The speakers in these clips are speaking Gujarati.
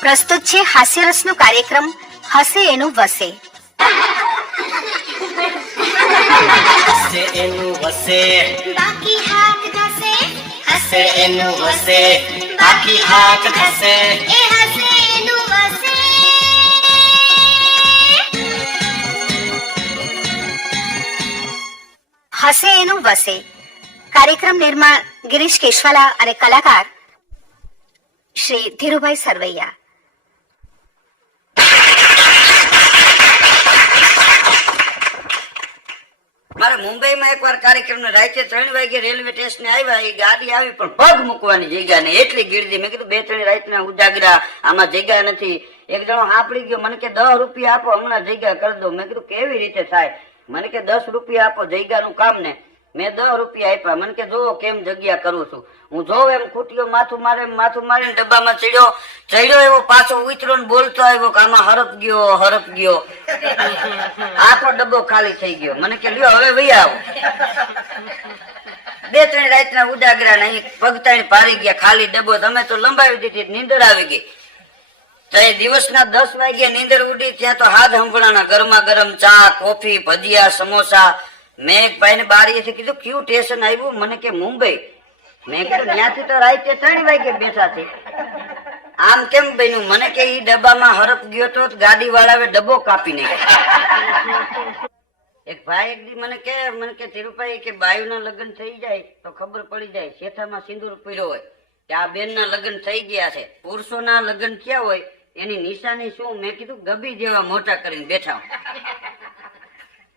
પ્રસ્તુત છે હાસ્યરસનો કાર્યક્રમ હસે એનું વસે. હસે એનું વસે. બાકી હાથ ઘસે હસે એનું વસે. બાકી હાથ ઘસે એ હસે એનું વસે. હસે એનું વસે. કાર્યક્રમ નિર્માણ ગિરીશ કેશવાલા અને કલાકાર શ્રી ધીરુભાઈ સરવૈયા. મારે મુંબઈમાં એકવાર કાર્યક્રમ ને રાતે ત્રણ વાગે રેલવે સ્ટેશને આવ્યા, એ ગાડી આવી પણ પગ મૂકવાની જગ્યા ને એટલી ગીરદી. મેં કીધું, બે ત્રણ રાતના ઉજાગરા, આમાં જગ્યા નથી. એક જણો હાંપડી ગયો, મને કે દસ રૂપિયા આપો, હમણાં જગ્યા કરી દો. મેં કીધું, કેવી રીતે થાય? મને કે દસ રૂપિયા આપો, જગ્યાનું કામ ને. મેં દસ રૂપિયા આપ્યા. મને કે જોવો કેમ જગ્યા કરું છું. હું જોઉં એમ ખૂટ્યો માથું મારે માથું મારીને ડબ્બામાં ચડ્યો. ચડ્યો એવો પાછો ઉતરો ને બોલતો આવ્યો કે, આમાં હરપ ગયો હરપ ગયો. આખો ડબ્બો ખાલી થઈ ગયો. મને કે, લ્યો, હવે વહી આવો. બે ત્રણ રાતના ઉજાગરા ને અહીં પગતાણી પારી ગયા, ખાલી ડબ્બો. તમે તો લંબાવી દીધી, નીંદર આવી ગઈ. તો એ દિવસના દસ વાગ્યા નીંદર ઉડી, ત્યાં તો હાથ હંભળાના ગરમા ગરમ ચા, કોફી, ભજીયા, સમોસા મેં એક ભાઈને બારીએથી કીધું કયું સ્ટેશન આવ્યું મને કે મુંબઈ. મેં કીધું ત્યાંથી તો રાતે ત્રણ વાગે બેઠા છે. આમ કેમ બન્યું? મને કે ઈ ડબ્બામાં હરપ ગયો તો ગાડી વાળાવે ડબ્બો કાપી નાખ્યો. એક ભાઈ એક દી મને કે મને કે, ધીરુભાઈ, કે બાયુના લગ્ન થઈ જાય તો ખબર પડી જાય શેથામાં સિંદૂર પીર્યો હોય, કે આ બેનના લગ્ન થઈ ગયા છે, પુરુષોના લગ્ન થયા હોય, એની નિશાની શું? મેં કીધું ગબી જેવા મોટા કરીને બેઠા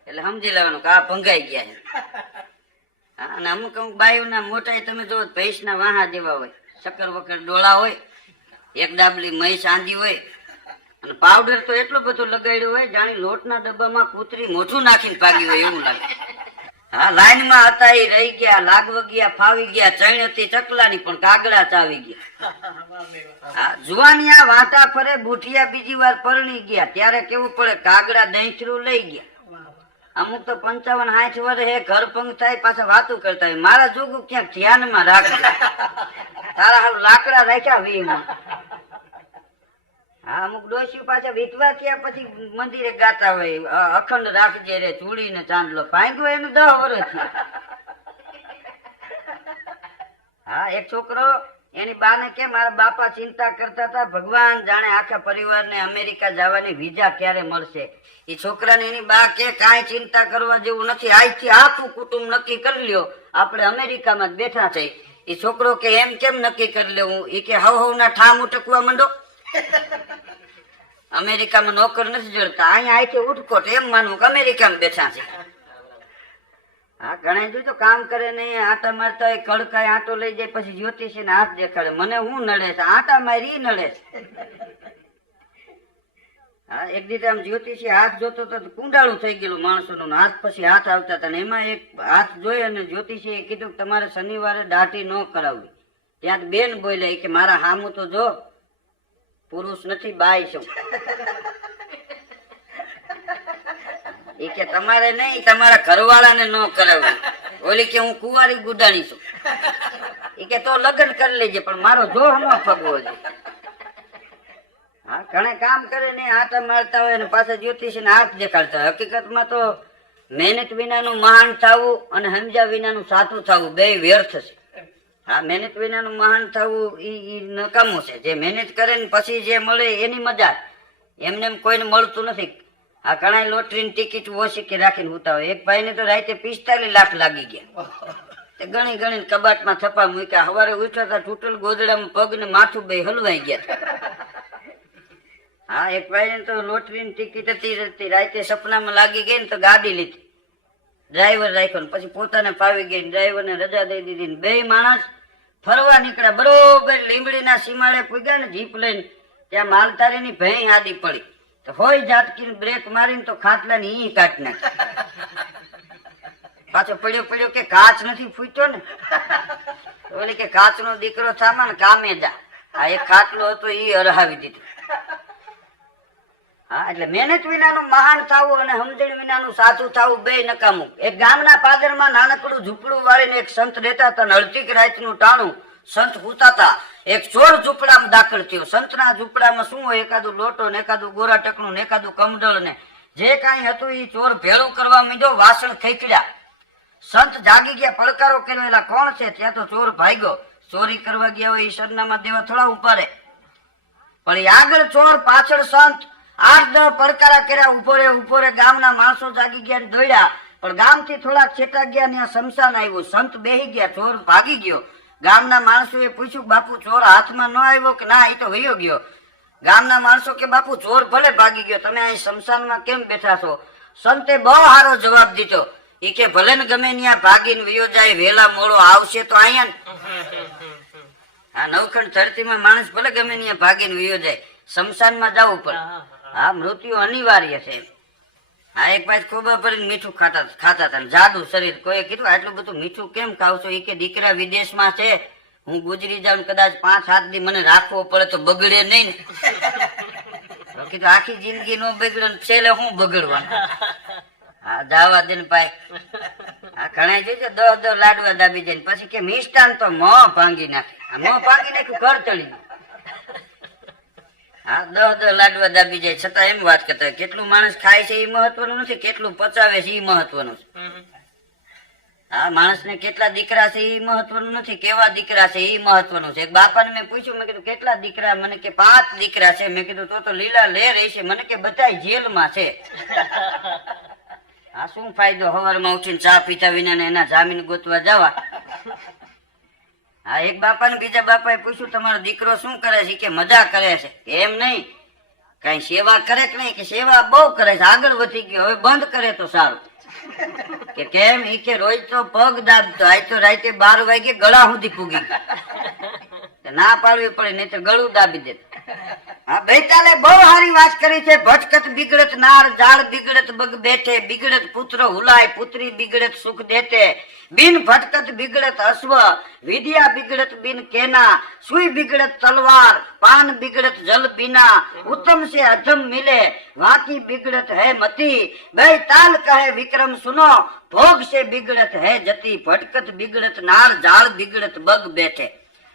એટલે સમજી લેવાનું કે આ ભંગાઈ ગયા છે. અને અમુક અમુક બાયુના મોટા તમે જો ભેંસના વાહા જેવા હોય. શક્કર વકર ડોળા હોય, એક ડાબલી મહી સાંધી હોય, અને પાવડર તો એટલો બધો લગાડ્યો હોય, જાણે લોટના ડબ્બામાં કૂતરી મોઠું નાખીને પાગી હોય એવું લાગે. હા, લાઈનમાં હતા એ રહી ગયા, લાગવ ગયા, ફાવી ગયા, ચણ હતી, ચકલાની પણ કાગડા ચાવી ગયા. હા જુવાનિયા વાંટા ફરે બુઠિયા બીજી વાર પરણી ગયા, ત્યારે કેવું પડે, કાગડા દહીંચરું લઈ ગયા. અમુક તો પંચાવન, સાઠ વર્ષ હે, ઘર પંગ થાય પાછા વાતું કરતા હોય. મારા જોગું ક્યાંક ધ્યાનમાં રાખજો. તારા હાલ લાકડા રાખ્યા વીમાં હા, અમુક ડોશી પાછા વિધવા થયા પછી મંદિરે ગાતા હોય. અખંડ રાખજે રે ચૂડી ને ચાંદલો. ભાંગ્યો એને દહ વર્ષ હા, એક છોકરો એની બાને કે મારા બાપા ચિંતા કરતા હતા ભગવાન જાણે આખા પરિવારને અમેરિકા જવાની વિઝા ક્યારે મળશે? એ છોકરાને એની બા કે કાંઈ ચિંતા કરવા જેવું નથી આજથી આખું કુટુંબ નક્કી કરી લ્યો આપણે અમેરિકામાં જ બેઠા છે. એ છોકરો કે એમ કેમ નક્કી કરી લેવું એ કે હવ હવના ઠામ ઉટકવા માંડો. અમેરિકામાં નોકર નથી જડતા અહીંયા આઈથી ઉઠકોટ એમ માનવું કે અમેરિકામાં બેઠા છે. ઘણા જોઈ તો કામ કરે નહીં આટા મારતા હોય કડકાય આટો લઈ જાય, પછી જ્યોતિષી હાથ દેખાડે. મને હું નડે છે? આટા મારી નડે છે. હા, એક દીધે આમ જ્યોતિષી હાથ જોતો તો કુંડાળું થઈ ગયેલું માણસોનું ને હાથ પછી હાથ આવતા હતા એમાં એક હાથ જોઈ અને જ્યોતિષીએ કીધું કે તમારે શનિવારે દાટી ન કરાવવી. ત્યાં બેન બોલ્યા ઈ કે મારા હામું તો જો, પુરુષ નથી બાય છું. એ કે તમારે નહીં, તમારા ઘરવાળાને ન કરાવવું ઓલી કે હું કુંવારી ગુડાણી છું. એ કે તો લગ્ન કરી લેજે, પણ મારો જોર ન ફગવો છે. હા, ઘણા કામ કરે ને આટા મારતા હોય ને પાછા જ્યોતિષી હાથ દેખાડતા હોય. હકીકતમાં તો મહેનત વિનાનું મહાન થવું અને સમજ્યા વિનાનું સાચું થવું બે વ્યર્થ છે. હા, મહેનત વિનાનું મહાન થવું એ નકામું છે. જે મહેનત કરે ને પછી જે મળે એની મજા. એમને એમ કોઈને મળતું નથી. આ ઘણા લોટરીની ટિકિટ ઓછી રાખીને ઉતા હોય એક ભાઈને તો રાતે પિસ્તાલીસ લાખ લાગી ગયા. તે ગણી ગણી કબાટમાં થપા મૂક્યા. સવારે ઉઠ્યા હતા તૂટલ ગોદડામાં પગ ને માથું બે હલવાઈ ગયા હા, એક ભાઈને તો લોટરીની ટિકિટ હતી રાતે સપનામાં લાગી ગઈ ને તો ગાડી લીધી. ડ્રાઈવર રાખ્યો ને પછી પોતાને ફાવી ગઈ ડ્રાઈવરને રજા દઈ દીધી ને બે માણસ ફરવા નીકળ્યા. બરોબર લીમડીના સીમાડે પૂગ્યા ને જીપ લઈને. ત્યાં માલધારીની ભેં આડી પડી. તો હોય જાતકી બ્રેક મારીને તો ખાટલાની ઈ કાટ નાખી. પાછો પડ્યો પડ્યો કે કાચ નથી ફૂટ્યો ને? તો કે કાચ નો દીકરો થામા ને કામે જા. આ એક ખાટલો હતો ઈ હરાવી દીધો. હા, એટલે મહેનત વિનાનું મહાન થવું અને સમજણ વિનાનું સાચું થવું બે નકામું. એક ગામના પાદરમાં નાનકડું ઝૂંપડું વાળીને એક સંત રહેતા હતા નળતીક રાતનું ટાણું સંત હુતા હતા. એક ચોર ઝૂંપડામાં દાખલ થયો. સંતના ઝૂંપડામાં શું હોય? એકાદું લોટો ને એકાદું ગોરા ટકણું ને એકાદું કમડળ ને. જે કાંઈ હતું એ ચોર ભેળું કરવા માંડ્યો, વાસણ ખેંચડ્યા. સંત જાગી ગયા, પડકારો કર્યો, એલા કોણ છે? ત્યાં તો ચોર ભાગ્યો. ચોરી કરવા ગયા હોય એ સરનામા દેવા થોડા ઉપાડે. પણ એ આગળ ચોર, પાછળ સંત, આઠ દસ પડકારા કર્યા ઊભો રે ઊભો રે ગામના માણસો જાગી ગયા દોડ્યા. પણ ગામથી થોડાક છેટા ગયા ને શમશાન આવ્યું. સંત બેહી ગયા, ચોર ભાગી ગયો. ગામના માણસોએ પૂછ્યું બાપુ ચોર હાથમાં ન આવ્યો કે ના? એ તો વયો ગયો. ગામના માણસો કે બાપુ ચોર ભલે ભાગી ગયો તમે અહીં શમશાનમાં કેમ બેઠા છો? સંતે બહુ સારો જવાબ દીધો. એ કે ભલે ને ગમે ત્યાં ભાગીને વયો જાય વેલા મોડો આવશે તો અહીંયા આ નવખંડ ધરતીમાં માણસ ભલે ગમે ત્યાં ભાગીને વયો જાય શમશાનમાં જવું પણ હા મૃત્યુ અનિવાર્ય છે. હા એક ભાઈ ખૂબ ભરીને મીઠું ખાતા ખાતા હતા. જાદુ શરીર. કોઈ કીધું આટલું બધું મીઠું કેમ ખાવ છો? એ કે દીકરા વિદેશમાં છે. હું ગુજરી જાઉં કદાચ પાંચ, સાત દી મને રાખવો પડે તો બગડે નહીં ને. કીધું, આખી જિંદગી નો બગડે છેલ્લે હું બગડવાનું? હા, જાવા દે ને ભાઈ. આ ઘણા જોઈશે દસ દસ લાડવા દાબી જાય પછી કે મિષ્ટાન તો મોં ભાંગી નાખે. મોં ભાંગી નાખ્યું ઘર ચડી ગયું. હા દસ દસ લાડવા દાબી જાય. છતાં એમ વાત કરતા કેટલું માણસ ખાય છે એ મહત્વનું નથી કેટલું પચાવે છે એ મહત્વનું છે. હા માણસને કેટલા દીકરા છે એ મહત્વનું નથી કેવા દીકરા છે એ મહત્વનું છે. એક બાપાને મેં પૂછ્યું મેં કીધું કેટલા દીકરા? મને કે પાંચ દીકરા છે. મેં કીધું તો તો લીલા રહી છે. મને કે બધા જેલમાં છે. આ શું ફાયદો? હવારમાં ઉઠીને ચા પીતા વિના ને એના જામીન ગોતવા જવા. હા, એક બાપા ને બીજા બાપાએ પૂછ્યું, તમારો દીકરો શું કરે છે? કે મજા કરે છે. એમ નહીં. કઈ સેવા કરે કે નહીં? કે સેવા બહુ કરે છે. આગળ વધી ગયો. હવે બંધ કરે તો સારું. કે કેમ? ઈ કે રોજ તો પગ દાબતો. આજ તો રાતે બાર વાગે ગળા સુધી ફૂગી ના પાડવી પડે, નહીં તો ગળું દાબી દે હા બેતાલે બહુ સારી વાત કરી છે. ભટકત બિગડત નાર ઝાડ બિગડત બગ બેઠે, બિગડત પુત્ર હુલાય, પુત્રી બિગડત સુખ દેતે. બિન ભટકત બિગડત અશ્વ, વિદ્યા બિગડત બિન કેના, સુઈ બિગડત તલવાર, પાન બિગડત જલ બિના. ઉત્તમ સે અધમ મિલે, વાકી બિગડત હે મતી. બે તાલ કહે વિક્રમ સુનો, ભોગ સે બિગડત હે જતી. ભટકત બિગડત નાર ઝાડ બિગડત બગ બેઠે.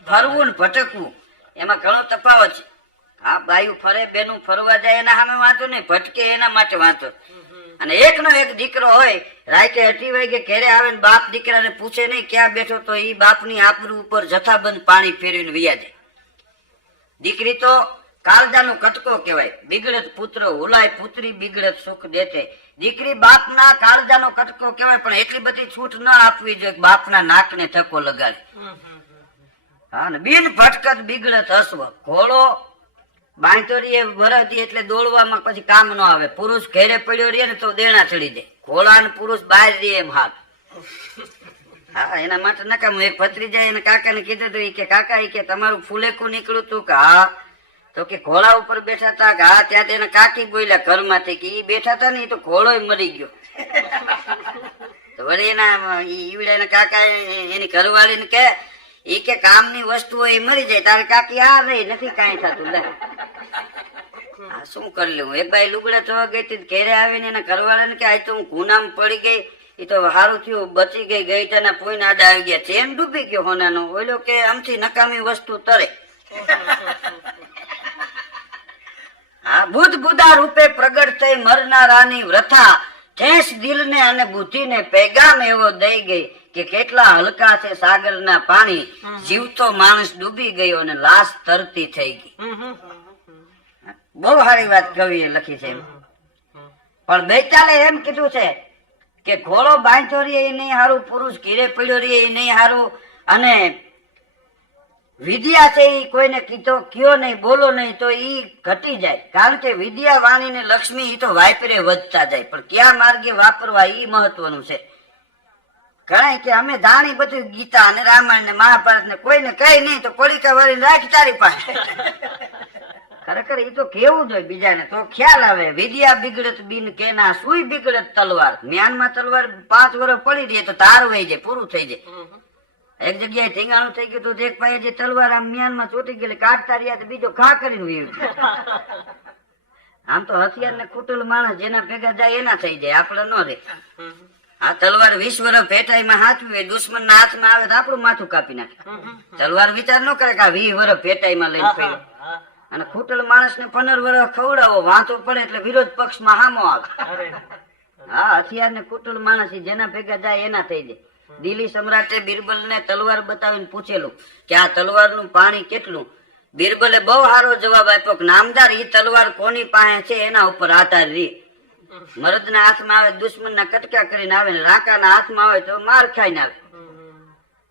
ફરવું ભટકવું. એમાં ઘણો તફાવત છે. હા બાયું ફરે બેનું ફરવા જાય એના સામે વાંચો નહીં ભટકે એના માટે વાંચો અને એક નો એક દીકરો હોય રાતે અઢી વાગે ઘેરે આવે ને બાપ દીકરાને પૂછે નહીં ક્યાં બેઠો તો એ બાપની આબરૂ ઉપર જથ્થાબંધ પાણી ફેરવીને વૈયા જાય. દીકરી તો કાળજાનો કટકો કહેવાય બિગડત પુત્ર ઉલાય પુત્રી બિગડત સુખ દેતે દીકરી બાપના કાળજાનો કટકો કહેવાય પણ એટલી બધી છૂટ ન આપવી જોઈએ કે બાપના નાકને ધક્કો લગાડે. હા ને બિન ભટકત બિગડત હસવ ઘોડો બાંધોરીએ વરદી એટલે દોડવામાં પછી કામ ન આવે. પુરુષ ઘેરે પડ્યો રહે ને તો દેણા ચડી જાય. ઘોડા ને પુરુષ બહાર રહે એમ હાથ હા, એના માટે નકામ એક ભત્રીજા એને કાકા ને કીધું હતું કે, કાકા એ કે, તમારું ફૂલેકું નીકળ્યું તું કે હા? તો કે, ઘોડા ઉપર બેઠા હતા કે હા? ત્યાં તેને કાકી બોલ્યા ઘરમાંથી કે ઈ બેઠા હતા ને એ તો ઘોડો મરી ગયો. તો વળી એના ઈવડા કાકા એ- એની ઘરવાળીને કે ઈ કે કામની વસ્તુ એ મરી જાય. તારે કાકી આ રહી, નથી કાંઈ થતું. લે. આ શું કરી લેવું? એક બાઈ લુગડા થવા ગઈ હતી ઘેરે આવીને એના ઘરવાળાને કે, આજ તો હું ગુનામાં પડી ગઈ. એ તો સારું થયું, બચી ગઈ ગઈ તેના પોઈન આડા આવી ગયા ચેન ડૂબી ગયો હોનાનો. ઓલો કે, આમથી નકામી વસ્તુ તરે. હા, બુદ્ધ બુદા રૂપે પ્રગટ થઈ મરનારાની વ્રથા ઠેસ દિલને અને બુદ્ધિને પેગામ એવો દઈ ગઈ. કે કેટલા હલકા છે સાગરના પાણી. જીવતો માણસ ડૂબી ગયો અને લાશ તરતી થઈ ગઈ. બહુ સારી વાત કવિએ લખી છે પણ બેચાલે એમ કીધું છે કે ઘોડો બાંધ્યો રે એ નહીં હારું પુરુષ ઘીરે પીડ્યો રે એ નહીં હારું અને વિદ્યા છે એ કોઈને કીધો કયો નહીં બોલો નહીં તો ઈ ઘટી જાય. કારણ કે વિદ્યા વાણી ને લક્ષ્મી એ તો વાપરે વધતા જાય. પણ કયા માર્ગે વાપરવા ઈ મહત્વનું છે? ઘણા કે અમે જાણી બધું ગીતા અને રામાયણ ને મહાભારત ને કોઈને કઈ નહીં તો પડીકા વાળીને રાખી તારી પાસે. ખરેખર એ તો કેવું જોઈએ બીજાને. તો ખ્યાલ આવે, વિદ્યા બિગડત બિન કેના, સુઈ બિગડત તલવાર. જ્ઞાનમાં તલવાર પાંચ વર્ષ પડી રહી તો તાર વહી જાય, પૂરું થઈ જાય. એક જગ્યાએ ઠેંગાણું થઈ ગયું તો એક ભાઈએ જે તલવાર આમ મ્યાનમાં ચોટી ગયેલી, કાઢતા રહ્યા તો બીજો ખા કરીને વીર આમ તો હથિયાર ને ખૂટેલું માણસ જેના ભેગા જાય એના થઈ જાય, આપણે ન રે આ તલવાર વીસ વર્ષ ભેટાઈમાં હાથવી હોય દુશ્મનના હાથમાં આવે તો આપણું માથું કાપી નાખે. તલવાર વિચાર ન કરે કે આ વીસ વર્ષ ભેટાઈમાં લઈને ફર્યો. અને ખૂટેલ માણસને પંદર વર્ષ ખવડાવો વાંચો પડે એટલે વિરોધ પક્ષમાં હામો આવે. હા હથિયાર ને કુટલ માણસ જેના ભેગા જાય એના થઈ જાય. દિલ્હી સમ્રાટે બિરબલ ને તલવાર બતાવીને પૂછેલું કે આ તલવારનું પાણી કેટલું? બિરબલે બહુ સારો જવાબ આપ્યો કે નામદાર ઈ તલવાર કોની પાસે છે? એના ઉપર આધાર રી. મરદના હાથમાં આવે, દુશ્મનના કટકા કરીને આવે ને રાકાના હાથમાં આવે તો માર ખાઈને આવે.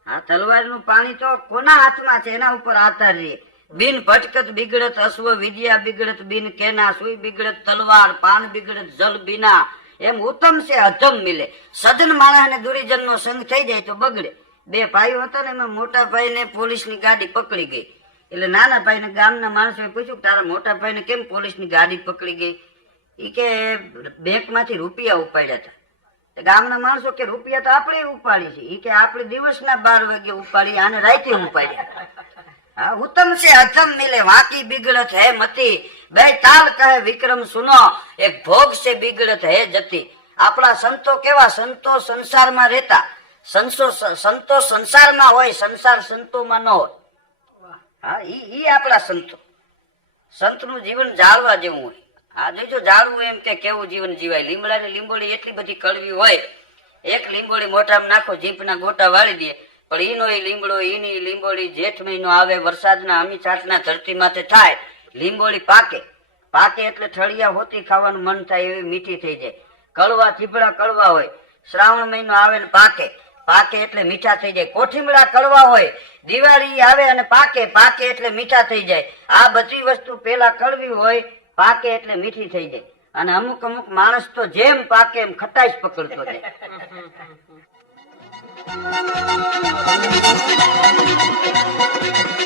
આ તલવારનું પાણી તો કોના હાથમાં છે? એના ઉપર આધાર રે બિન ભટકત બિગડત અશ્વ વિદ્યા બિગડત, બિન કેના સુઈ બિગડત, તલવાર, પાન બિગડત, જલ બિના. એમ ઉત્તમ છે, અધમ મિલે. સદન માણસ ને દુરીજન નો સંગ થઈ જાય તો બગડે. બે ભાઈઓ હતા ને, એમાં મોટા ભાઈ ને પોલીસની ગાડી પકડી ગઈ. એટલે નાના ભાઈ ને ગામના માણસોએ પૂછ્યું તારા મોટા ભાઈ ને કેમ પોલીસની ગાડી પકડી ગઈ? ઈ કે બેંકમાંથી રૂપિયા ઉપાડ્યા હતા ગામના માણસો કે રૂપિયા તો આપણે ઉપાડી છે ઈ કે આપણે દિવસના બાર વાગે ઉપાડી આને રાતે ઉપાડ્યા હા, ઉત્તમ છે, અધમ મિલે, વાંકી બિગડત હે મતી. બે તાલ કહે, વિક્રમ સુનો, એક ભોગ છે બિગડત હે જતી. આપણા સંતો કેવા સંતો સંસારમાં રહેતા? સંતો સંતો સંસારમાં હોય, સંસાર સંતોમાં ન હોય. હા ઈ આપણા સંતો. સંતનું જીવન જાળવા જેવું હોય. આ જોઈજો ઝાડવું એમ કે કેવું જીવન જીવાય. લીમડા ને લીંબોળી એટલી બધી કડવી હોય, એક લીંબોડી મોટામાં નાખો જીભના ગોટા વાળી દે. પણ ઈનો એ લીમડો ઈની લીંબોડી જેઠ મહિનો આવે, વરસાદના અમી ચાટના ધરતી માથે થાય, લીંબોળી પાકે. પાકે એટલે ઠળિયા હોતી ખાવાનું મન થાય એવી મીઠી થઈ જાય. કડવા ચીબડા કડવા હોય, શ્રાવણ મહિનો આવે ને પાકે. પાકે એટલે મીઠા થઈ જાય. કોઠીમડા કડવા હોય, દિવાળી આવે અને પાકે. પાકે એટલે મીઠા થઈ જાય. આ બધી વસ્તુ પેલા કડવી હોય પાકે એટલે મીઠી થઈ જાય. અને અમુક અમુક માણસ તો જેમ પાકે એમ ખટાશ પકડતો જાય.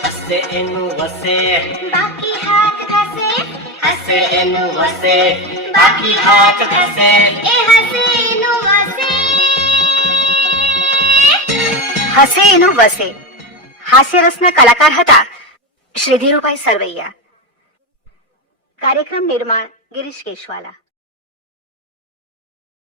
હસે એનું વસે બાકી હાથ ઘસે હસે એનું વસે બાકી હાથ ઘસે એ હસે એનું વસે હસે એનું વસે હાસ્યરસના કલાકાર હતા શ્રી ધીરુભાઈ સરવૈયા. કાર્યક્રમ નિર્માણ ગિરીશ કેશવાલા.